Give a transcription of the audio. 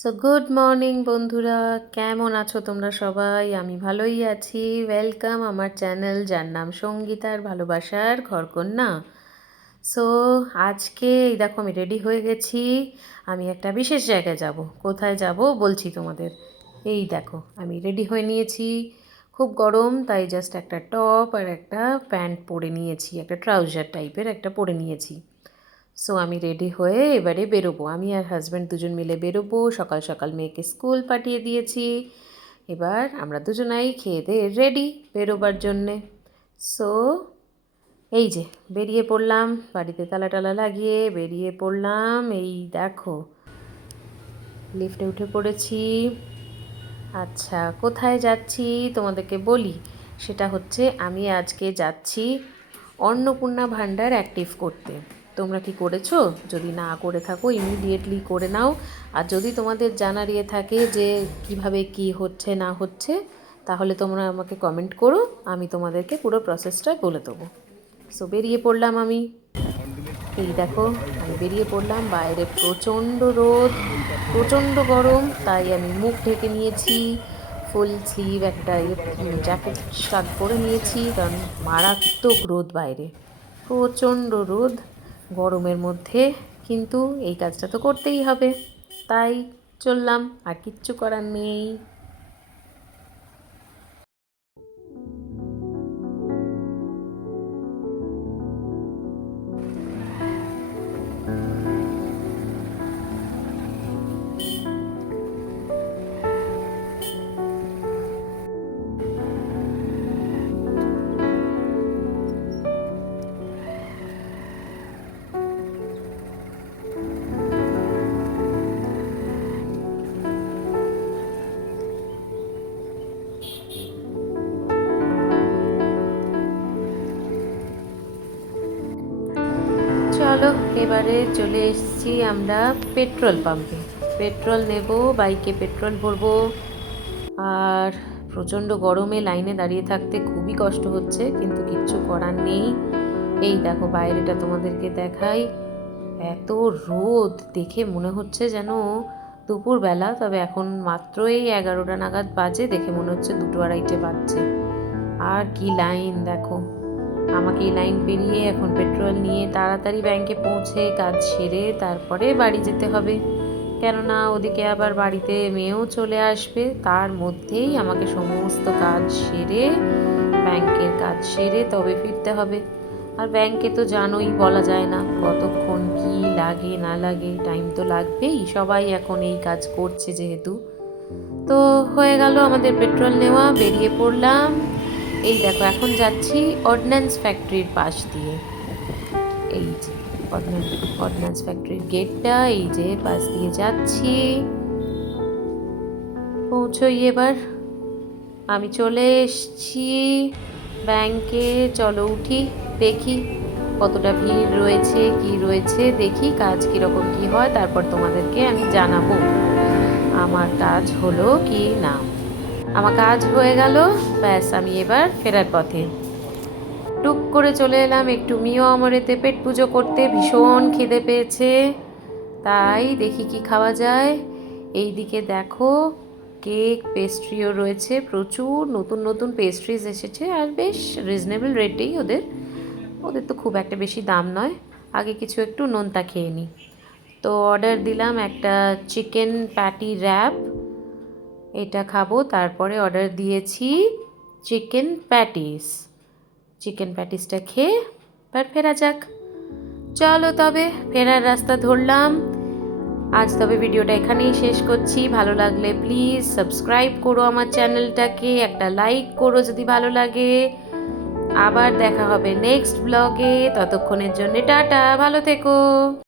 So good morning বন্ধুরা, কেমন আছো তোমরা সবাই? আমি ভালোই আছি। ওয়েলকাম আমার চ্যানেল, যার নাম সঙ্গীতার ভালোবাসার ঘরকন্যা। সো আজকে এই দেখো আমি রেডি হয়ে গেছি। আমি একটা বিশেষ জায়গায় যাব। কোথায় যাব বলছি তোমাদের। এই দেখো আমি রেডি হয়ে নিয়েছি। খুব গরম, তাই জাস্ট একটা টপ আর একটা প্যান্ট পরে নিয়েছি, একটা ট্রাউজার টাইপের একটা পরে নিয়েছি। সো আমি রেডি হয়ে এবারে বেরোবো। আমি আর হাজব্যান্ড দুজন মিলে বেরোবো। সকাল সকাল মেয়েকে স্কুল পাঠিয়ে দিয়েছি। এবার আমরা দুজনাই খেয়ে দিয়ে রেডি বেরোবার জন্যে। সো এই যে বেরিয়ে পড়লাম, বাড়িতে তালা টালা লাগিয়ে বেরিয়ে পড়লাম। এই দেখো লিফটে উঠে পড়েছি। আচ্ছা, কোথায় যাচ্ছি তোমাদেরকে বলি। সেটা হচ্ছে আমি আজকে যাচ্ছি অন্নপূর্ণা ভাণ্ডার অ্যাক্টিভ করতে। তোমরা কি করেছো? যদি না করে থাকো ইমিডিয়েটলি করে নাও। আর যদি তোমাদের জানার ইয়ে থাকে যে কিভাবে কি হচ্ছে না হচ্ছে, তাহলে তোমরা আমাকে কমেন্ট করো, আমি তোমাদেরকে পুরো প্রসেসটা বলে দেবো। সো বেরিয়ে পড়লাম আমি। এই দেখো আমি বেরিয়ে পড়লাম। বাইরে প্রচণ্ড রোদ, প্রচণ্ড গরম, তাই আমি মুখ ঢেকে নিয়েছি। ফুল স্লিভ একটা জ্যাকেট শার্ট পরে নিয়েছি, কারণ মারাত্মক রোদ বাইরে, প্রচণ্ড রোদ গরমের মধ্যে। কিন্তু এই কাজটা তো করতেই হবে, তাই চললাম, আর কিচ্ছু করার নেই। চলো এবারে চলে এসেছি আমরা পেট্রোল পাম্পে। পেট্রোল নেব, বাইকে পেট্রোল ভরবো। আর প্রচণ্ড গরমে লাইনে দাঁড়িয়ে থাকতে খুবই কষ্ট হচ্ছে, কিন্তু কিচ্ছু করার নেই। এই দেখো বাইরেটা তোমাদেরকে দেখাই, এত রোদ দেখে মনে হচ্ছে যেন দুপুরবেলা, তবে এখন মাত্র এই 11টা নাগাদ বাজে, দেখে মনে হচ্ছে 2-2:30 বাজছে। আর কি লাইন দেখো। আমাকে এই লাইন পেরিয়ে এখন পেট্রোল নিয়ে তাড়াতাড়ি ব্যাংকে পৌঁছে কাজ সেরে তারপরে বাড়ি যেতে হবে, কেননা ওদিকে আবার বাড়িতে মেয়েও চলে আসবে। তার মধ্যেই আমাকে সমস্ত কাজ সেরে, ব্যাংকের কাজ সেরে তবে ফিরতে হবে। আর ব্যাংকে তো জানোই, বলা যায় না কতক্ষণ কি লাগে না লাগে, টাইম তো লাগবেই। সবাই এখন এই কাজ করছে যেহেতু। তো হয়ে গেল আমাদের পেট্রোল নেওয়া, বেরিয়ে পড়লাম। এই দেখো এখন যাচ্ছি অর্ডিন্যান্স ফ্যাক্টরির পাশ দিয়ে। এই যে অর্ডিন্যান্স ফ্যাক্টরির গেটটা, এই যে পাশ দিয়ে যাচ্ছি। পৌঁছোই এবার, আমি চলে এসছি ব্যাংকে। চলো উঠি, দেখি কতটা ভিড় রয়েছে, কি রয়েছে, দেখি কাজ কীরকম কি হয়, তারপর তোমাদেরকে আমি জানাবো আমার কাজ হলো কি না। আমার কাজ হয়ে গেল, ব্যাস আমি এবার ফেরার পথে। টুক করে চলে এলাম একটু মিও আমরেতে পেট পুজো করতে। ভীষণ খিদে পেয়েছে, তাই দেখি কি খাওয়া যায়। এই দিকে দেখো কেক পেস্ট্রিও রয়েছে, প্রচুর নতুন নতুন পেস্ট্রিজ এসেছে, আর বেশ রিজনেবল রেটেই ওদের। ওদের তো খুব একটা বেশি দাম নয়। আগে কিছু একটু নোনতা খেয়ে নিই। তো অর্ডার দিলাম একটা চিকেন প্যাটি র্যাপ, এটা খাবো। তারপরে অর্ডার দিয়েছি চিকেন প্যাটিস। চিকেন প্যাটিসটা খেয়ে এবার ফেরা যাক। চলো তবে ফেরার রাস্তা ধরলাম। আজ তবে ভিডিওটা এখানেই শেষ করছি। ভালো লাগলে প্লিজ সাবস্ক্রাইব করো আমার চ্যানেলটাকে, একটা লাইক করো যদি ভালো লাগে। আবার দেখা হবে নেক্সট ব্লগে, ততক্ষণের জন্য টাটা, ভালো থেকো।